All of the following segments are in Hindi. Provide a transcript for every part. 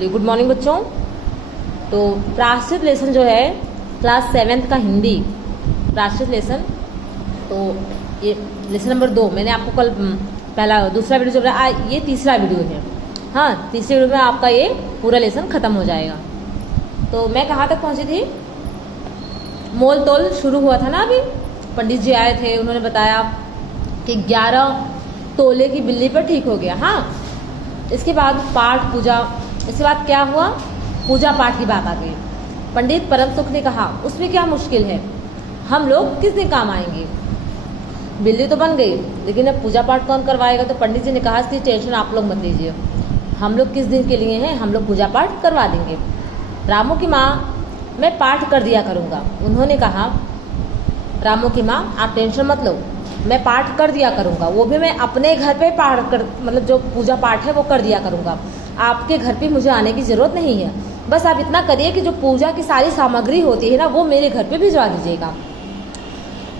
चलिए गुड मॉर्निंग बच्चों। तो प्राश्चित लेसन जो है क्लास 7th का हिंदी प्राश्चित लेसन, तो ये लेसन नंबर 2 मैंने आपको कल पहला दूसरा वीडियो जो रहा ये तीसरा वीडियो है। हाँ, तीसरे वीडियो में आपका ये पूरा लेसन खत्म हो जाएगा। तो मैं कहाँ तक पहुँची थी? मोल तोल शुरू हुआ था ना। अभी पंडित जी आए थे, उन्होंने बताया कि 11 तोले की बिल्ली पर ठीक हो गया। हाँ, इसके बाद पाठ पूजा, इसके बाद क्या हुआ? पूजा पाठ की बात आ गई। पंडित परम सुख ने कहा उसमें क्या मुश्किल है, हम लोग किस दिन काम आएंगे? बिल्ली तो बन गई, लेकिन अब पूजा पाठ कौन करवाएगा? तो पंडित जी ने कहा इसकी टेंशन आप लोग मत लीजिए, हम लोग किस दिन के लिए हैं, हम लोग पूजा पाठ करवा देंगे। रामू की माँ, मैं पाठ कर दिया करूँगा। उन्होंने कहा रामू की माँ आप टेंशन मत लो, मैं पाठ कर दिया करूँगा, वो भी मैं अपने घर पे पाठ कर, मतलब जो पूजा पाठ है वो कर दिया करूँगा। आपके घर पे मुझे आने की ज़रूरत नहीं है। बस आप इतना करिए कि जो पूजा की सारी सामग्री होती है ना वो मेरे घर पे भिजवा दीजिएगा,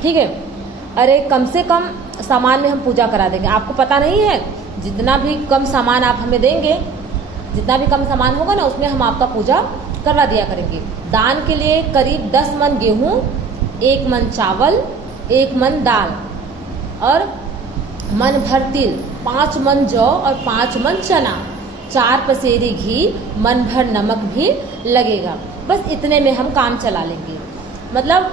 ठीक है? अरे कम से कम सामान में हम पूजा करा देंगे। आपको पता नहीं है, जितना भी कम सामान आप हमें देंगे, जितना भी कम सामान होगा ना उसमें हम आपका पूजा करवा दिया करेंगे। दान के लिए करीब 10 मन गेहूँ, 1 मन चावल, 1 मन दाल और मन भर तिल, 5 मन जौ और 5 मन चना, 4 पसेरी घी, मन भर नमक भी लगेगा। बस इतने में हम काम चला लेंगे। मतलब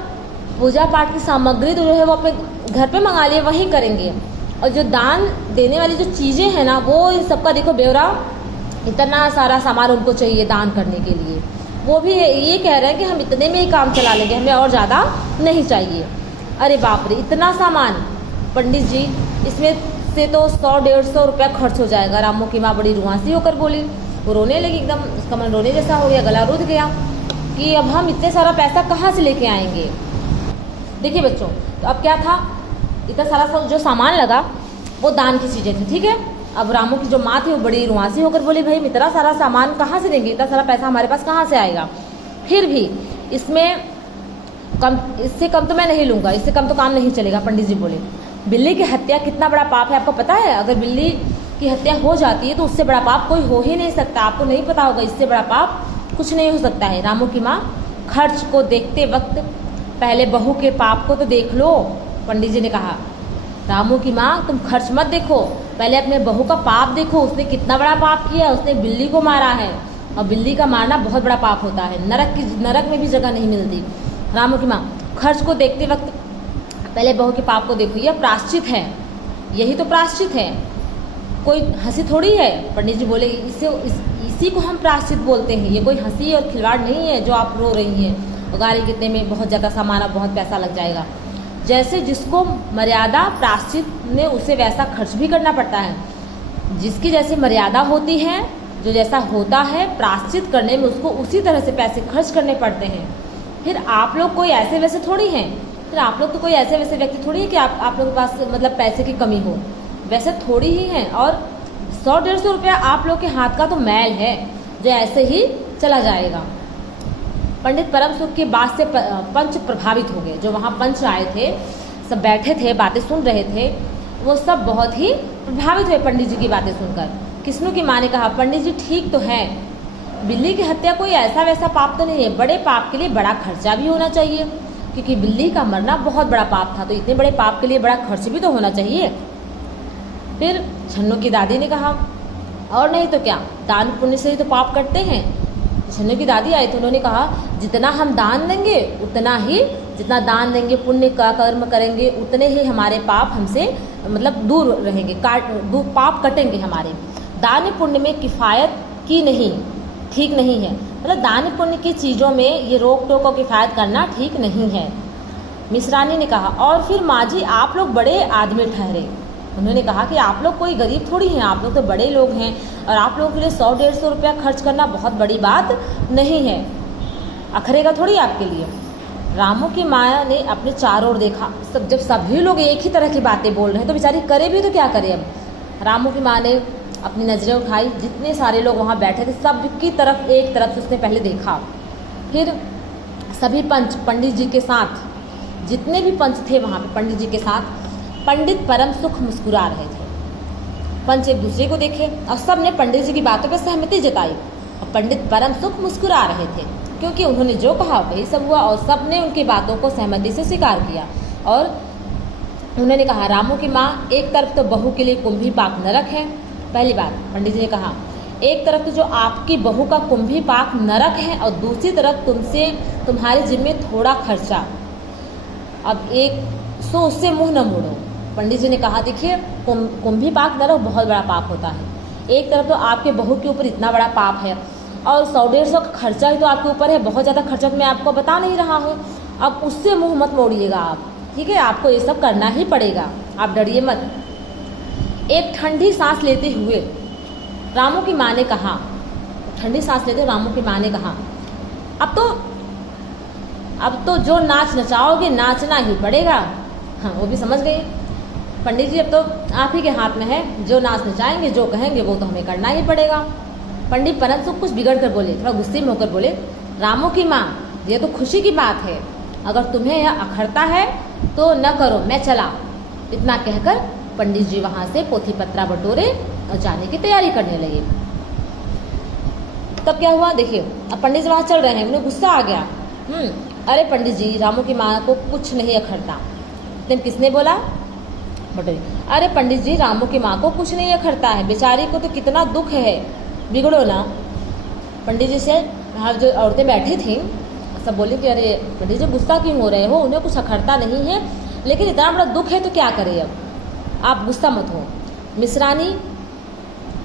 पूजा पाठ की सामग्री तो जो है वो अपने घर पे मंगा लिए, वही करेंगे। और जो दान देने वाली जो चीज़ें हैं ना वो इन सबका देखो ब्यौरा, इतना सारा सामान उनको चाहिए दान करने के लिए। वो भी ये कह रहे हैं कि हम इतने में ही काम चला लेंगे, हमें और ज़्यादा नहीं चाहिए। अरे बाप रे, इतना सामान! पंडित जी इसमें से तो 100-150 रुपया खर्च हो जाएगा। रामू की माँ बड़ी रुआंसी होकर बोली, वो रोने लगी, एकदम उसका मन रोने जैसा हो गया, गला रुध गया कि अब हम इतने सारा पैसा कहाँ से लेके आएंगे। देखिए बच्चों, तो अब क्या था, इतना सारा जो सामान लगा वो दान की चीज़ें थी, ठीक है? अब रामू की जो माँ थी वो बड़ी रुआंसी होकर बोली भाई इतना सारा सामान कहाँ से देंगे, इतना सारा पैसा हमारे पास कहाँ से आएगा? फिर भी इसमें कम, इससे कम तो मैं नहीं लूँगा, इससे कम तो काम नहीं चलेगा। पंडित जी बोले बिल्ली की हत्या कितना बड़ा पाप है आपको पता है? अगर बिल्ली की हत्या हो जाती है तो उससे बड़ा पाप कोई हो ही नहीं सकता। आपको नहीं पता होगा, इससे बड़ा पाप कुछ नहीं हो सकता है। रामू की माँ, खर्च को देखते वक्त पहले बहू के पाप को तो देख लो। पंडित जी ने कहा रामू की माँ तुम खर्च मत देखो, पहले अपने बहू का पाप देखो, उसने कितना बड़ा पाप किया, उसने बिल्ली को मारा है। और बिल्ली का मारना बहुत बड़ा पाप होता है, नरक में भी जगह नहीं मिलती। रामू की माँ, खर्च को देखते वक्त पहले बहू के पाप को देखो, यह प्राश्चित है, यही तो प्राश्चित है, कोई हंसी थोड़ी है। पंडित जी बोले इसी को हम प्राश्चित बोलते हैं, ये कोई हंसी और खिलवाड़ नहीं है जो आप रो रही हैं। और गाड़ी कितने में बहुत ज़्यादा सामान, अब बहुत पैसा लग जाएगा। जैसे जिसको मर्यादा प्राश्चित में उसे वैसा खर्च भी करना पड़ता है। जिसकी जैसे मर्यादा होती है, जो जैसा होता है प्राश्चित करने में उसको उसी तरह से पैसे खर्च करने पड़ते हैं। फिर आप लोग कोई ऐसे वैसे थोड़ी हैं, फिर आप लोग तो कोई ऐसे वैसे व्यक्ति थोड़ी है कि आप लोगों के पास मतलब पैसे की कमी हो, वैसे थोड़ी ही है। और 100-150 रुपया आप लोग के हाथ का तो मैल है जो ऐसे ही चला जाएगा। पंडित परम सुख की बात से पंच प्रभावित हो गए। जो वहाँ पंच आए थे, सब बैठे थे, बातें सुन रहे थे, वो सब बहुत ही प्रभावित हुए पंडित जी की बातें सुनकर। किस्नू की माँ ने कहा पंडित जी ठीक तो है, बिल्ली की हत्या कोई ऐसा वैसा पाप तो नहीं है, बड़े पाप के लिए बड़ा खर्चा भी होना चाहिए, क्योंकि बिल्ली का मरना बहुत बड़ा पाप था, तो इतने बड़े पाप के लिए बड़ा खर्च भी तो होना चाहिए। फिर छन्नू की दादी ने कहा और नहीं तो क्या, दान पुण्य से ही तो पाप कटते हैं। छन्नू की दादी आई तो उन्होंने कहा जितना हम दान देंगे उतना ही, जितना दान देंगे पुण्य का कर्म करेंगे उतने ही हमारे पाप हमसे मतलब दूर रहेंगे, पाप कटेंगे हमारे। दान पुण्य में किफ़ायत की नहीं, ठीक नहीं है, मतलब दान पुण्य की चीज़ों में ये रोक टोक और किफ़ायत करना ठीक नहीं है। मिश्रानी ने कहा और फिर माँ जी आप लोग बड़े आदमी ठहरे। उन्होंने कहा कि आप लोग कोई गरीब थोड़ी हैं, आप लोग तो बड़े लोग हैं और आप लोगों के लिए 100-150 रुपया खर्च करना बहुत बड़ी बात नहीं है, अखरेगा थोड़ी आपके लिए। रामू की माँ ने अपने चारों ओर देखा, जब सभी लोग एक ही तरह की बातें बोल रहे हैं तो बेचारी करे भी तो क्या करे। अब रामू की माँ ने अपनी नज़रें उठाई, जितने सारे लोग वहाँ बैठे थे सब की तरफ एक तरफ से उसने पहले देखा। फिर सभी पंच पंडित जी के साथ, जितने भी पंच थे वहाँ पे पंडित जी के साथ, पंडित परम सुख मुस्कुरा रहे थे। पंच एक दूसरे को देखे और सब ने पंडित जी की बातों पर सहमति जताई। और पंडित परम सुख मुस्कुरा रहे थे, क्योंकि उन्होंने जो कहा वही सब हुआ और सबने उनकी बातों को सहमति से स्वीकार किया। और उन्होंने कहा, रामू की माँ, एक तरफ तो बहू के लिए कुंभी पाक नरक है। पहली बात पंडित जी ने कहा, एक तरफ तो जो आपकी बहू का कुंभी पाक नरक है और दूसरी तरफ तुम्हारे जिम्मे थोड़ा खर्चा। अब सो उससे मुंह न मोड़ो। पंडित जी ने कहा, देखिए कुंभी पाक नरक बहुत बड़ा पाप होता है। एक तरफ तो आपके बहू के ऊपर इतना बड़ा पाप है और 100-150 का खर्चा ही तो आपके ऊपर है, बहुत ज़्यादा खर्चा तो मैं आपको बता नहीं रहा हूँ। अब उससे मुंह मत मोड़िएगा आप, ठीक है, आपको ये सब करना ही पड़ेगा, आप डरिए मत। एक ठंडी सांस लेते हुए रामू की माँ ने कहा, ठंडी सांस लेते रामू की माँ ने कहा, अब तो जो नाच नचाओगे नाचना ही पड़ेगा। हाँ, वो भी समझ गई पंडित जी, अब तो आप ही के हाथ में है, जो नाच नचाएंगे जो कहेंगे वो तो हमें करना ही पड़ेगा। पंडित परम सुख कुछ बिगड़ कर बोले, थोड़ा गुस्से में होकर बोले, रामू की माँ, ये तो खुशी की बात है, अगर तुम्हें यह अखरता है तो न करो, मैं चला। इतना कहकर पंडित जी वहाँ से पोथी पत्रा बटोरे और जाने की तैयारी करने लगे। तब क्या हुआ देखिए, अब पंडित जी वहाँ चल रहे हैं, उन्हें गुस्सा आ गया। अरे पंडित जी, रामू की माँ को कुछ नहीं अखरता। लेकिन किसने बोला? बटोरी। अरे पंडित जी, रामू की माँ को कुछ नहीं अखरता है, बेचारी को तो कितना दुख है, बिगड़ो ना। पंडित जी से वहाँ जो औरतें बैठी थीं सब बोली कि अरे पंडित जी गुस्सा क्यों हो रहे हो, उन्हें कुछ अखरता नहीं है, लेकिन इतना बड़ा दुख है तो क्या करें, अब आप गुस्सा मत हो। मिश्रानी,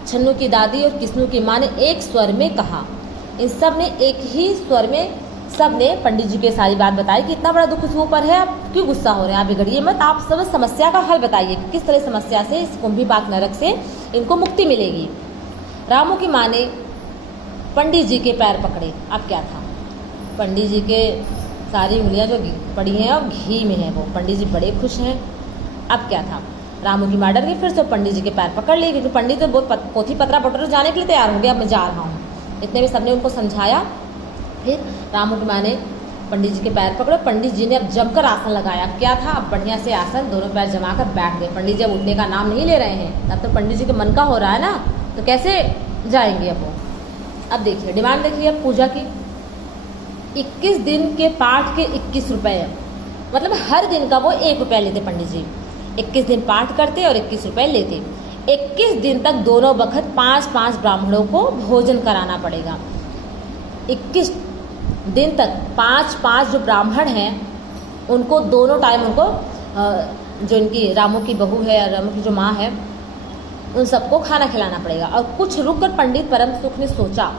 छन्नू की दादी और किस्नू की माँ ने एक स्वर में कहा। इन सब ने एक ही स्वर में सब ने पंडित जी के सारी बात बताई कि इतना बड़ा दुख उसके ऊपर है, आप क्यों गुस्सा हो रहे हैं, आप बिगड़िए मत, आप सब समस्या का हल बताइए कि किस तरह समस्या से, इस कुंभी पाक नरक से इनको मुक्ति मिलेगी। रामू की माँ ने पंडित जी के पैर पकड़े। अब क्या था, पंडित जी के सारी उंगलियाँ जो पड़ी हैं और घी में है वो, पंडित जी बड़े खुश हैं। अब क्या था, रामू की माँ डर गई, फिर से पंडित जी के पैर पकड़ लिए, क्योंकि पंडित तो बहुत पोथी पत्रा बटोर जाने के लिए तैयार हो गया, अब मैं जा रहा हूँ। इतने में सबने उनको समझाया। फिर रामू की माँ ने पंडित जी के पैर पकड़े, पंडित जी ने अब जमकर आसन लगाया। क्या था, अब बढ़िया से आसन दोनों पैर जमा कर बैठ गए। पंडित जी अब उठने का नाम नहीं ले रहे हैं, अब तो पंडित जी के मन का हो रहा है ना, तो कैसे जाएंगे अब वो। अब देखिए डिमांड देखिए अब पूजा की, 21 दिन के पाठ के 21 रुपये, मतलब हर दिन का वो 1 रुपया लेते पंडित जी। 21 दिन पाठ करते और 21 रुपये लेते। 21 दिन तक दोनों वक्त 5-5 ब्राह्मणों को भोजन कराना पड़ेगा। 21 दिन तक 5-5 जो ब्राह्मण हैं उनको दोनों टाइम उनको जो इनकी रामू की बहू है, रामू की जो माँ है, उन सबको खाना खिलाना पड़ेगा। और कुछ रुक कर पंडित परम सुख ने सोचा,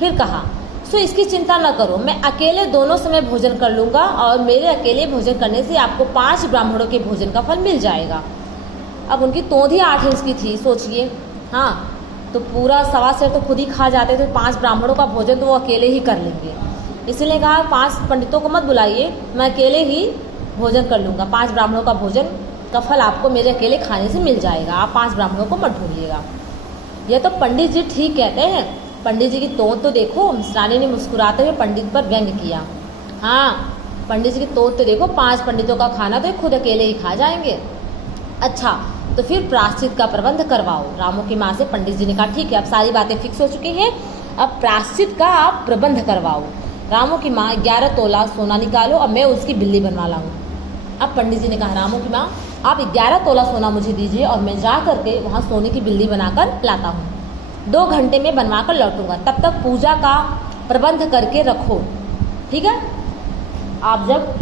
फिर कहा, सो इसकी चिंता न करो, मैं अकेले दोनों समय भोजन कर लूँगा और मेरे अकेले भोजन करने से आपको 5 ब्राह्मणों के भोजन का फल मिल जाएगा। अब उनकी तोंद ही 8 इंच की थी, सोचिए, हाँ, तो पूरा सवा सेर तो खुद ही खा जाते थे, 5 ब्राह्मणों का भोजन तो वो अकेले ही कर लेंगे। इसलिए कहा 5 पंडितों को मत बुलाइए, मैं अकेले ही भोजन कर लूँगा, 5 ब्राह्मणों का भोजन का फल आपको मेरे अकेले खाने से मिल जाएगा, आप 5 ब्राह्मणों को मत ढूंढिएगा। यह तो पंडित जी ठीक कहते हैं। पंडित जी की तोंद तो देखो, मिश्रानी ने मुस्कुराते हुए पंडित पर व्यंग किया। हाँ, पंडित जी की तोंद तो देखो, 5 पंडितों का खाना तो खुद अकेले ही खा जाएंगे। अच्छा, तो फिर प्रायश्चित का प्रबंध करवाओ। रामू की माँ से पंडित जी ने कहा, ठीक है, अब सारी बातें फिक्स हो चुकी हैं, अब प्रायश्चित का आप प्रबंध करवाओ। रामू की माँ 11 तोला सोना निकालो और मैं उसकी बिल्ली बनवा लाऊँ। अब पंडित जी ने कहा, रामू की माँ आप 11 तोला सोना मुझे दीजिए और मैं जा करके वहाँ सोने की बिल्ली बनाकर लाता हूँ। 2 घंटे में बनवा कर लौटूंगा, तब तक पूजा का प्रबंध करके रखो, ठीक है। आप जब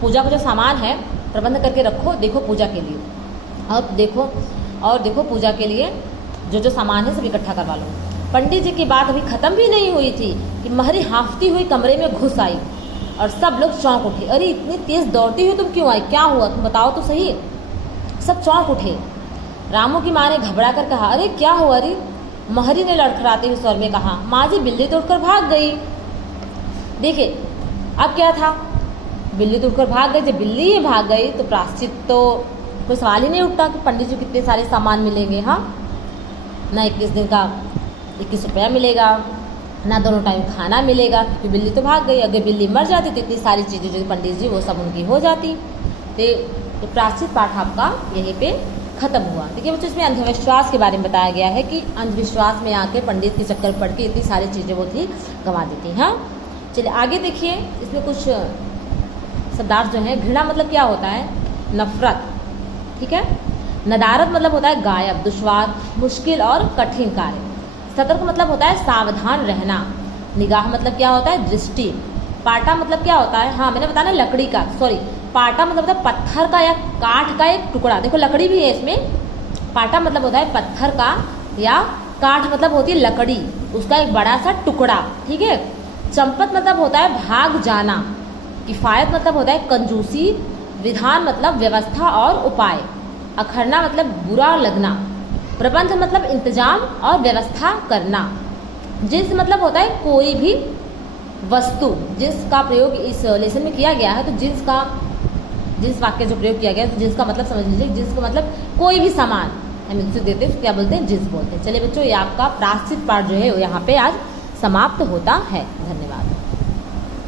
पूजा का जो सामान है प्रबंध करके रखो, देखो पूजा के लिए, और देखो पूजा के लिए जो सामान है सब इकट्ठा करवा लो। पंडित जी की बात अभी ख़त्म भी नहीं हुई थी कि महरी हाँफती हुई कमरे में घुस आई और सब लोग चौंक उठे। अरे इतनी तेज़ दौड़ती हुई तुम क्यों आई, क्या हुआ, तुम बताओ तो सही। सब चौंक उठे। रामू की माँ ने घबरा कर कहा, अरे क्या हुआ। अरे महरी ने लड़खड़ाते हुए स्वर में कहा, माँ जी बिल्ली तो उठकर भाग गई। देखिए अब क्या था, बिल्ली तो उठकर भाग गई। जब बिल्ली ही भाग गई तो प्रायश्चित तो कोई सवाल ही नहीं उठता कि पंडित जी को कितने सारे सामान मिलेंगे। हाँ, ना 21 दिन का 21 रुपया मिलेगा, ना दोनों टाइम खाना मिलेगा, क्योंकि बिल्ली तो भाग गई। अगर बिल्ली मर जाती तो इतनी सारी चीज़ें जो पंडित जी वो सब उनकी हो जाती। तो प्रायश्चित पाठ आपका यहीं पे खत्म हुआ। देखिए बच्चों, इसमें अंधविश्वास के बारे में बताया गया है कि अंधविश्वास में आके पंडित के चक्कर पड़ के इतनी सारी चीज़ें वो थी गंवा दी थी। हाँ, चलिए आगे देखिए, इसमें कुछ शब्दार्थ जो है। घृणा मतलब क्या होता है? नफरत, ठीक है। नदारत मतलब होता है गायब, दुश्वार, मुश्किल और कठिन कार्य। सतर्क मतलब होता है सावधान रहना। निगाह मतलब क्या होता है? दृष्टि। पाटा मतलब क्या होता है? हाँ, मैंने बताया लकड़ी का, सॉरी, पाटा मतलब होता है पत्थर का या काठ का एक टुकड़ा। देखो लकड़ी भी है इसमें। पाटा मतलब होता है पत्थर का या काठ मतलब होती है लकड़ी, उसका एक बड़ा सा टुकड़ा, ठीक है। चंपत मतलब होता है भाग जाना। किफायत मतलब होता है कंजूसी। विधान मतलब व्यवस्था और उपाय। अखरना मतलब बुरा लगना। प्रबंध मतलब इंतजाम और व्यवस्था करना। जिन्स मतलब होता है कोई भी वस्तु। जिन्स का प्रयोग इस लेसन में किया गया है, तो जिन्स वाक्य जो प्रयोग किया गया है, तो जिन्स का मतलब समझ लीजिए। जिन्स का मतलब कोई भी सामान हम इससे देते हैं, क्या बोलते हैं? जिन्स बोलते हैं। चलिए बच्चों, ये आपका प्राश्चित पाठ जो है वो यहाँ पे आज समाप्त होता है। धन्यवाद।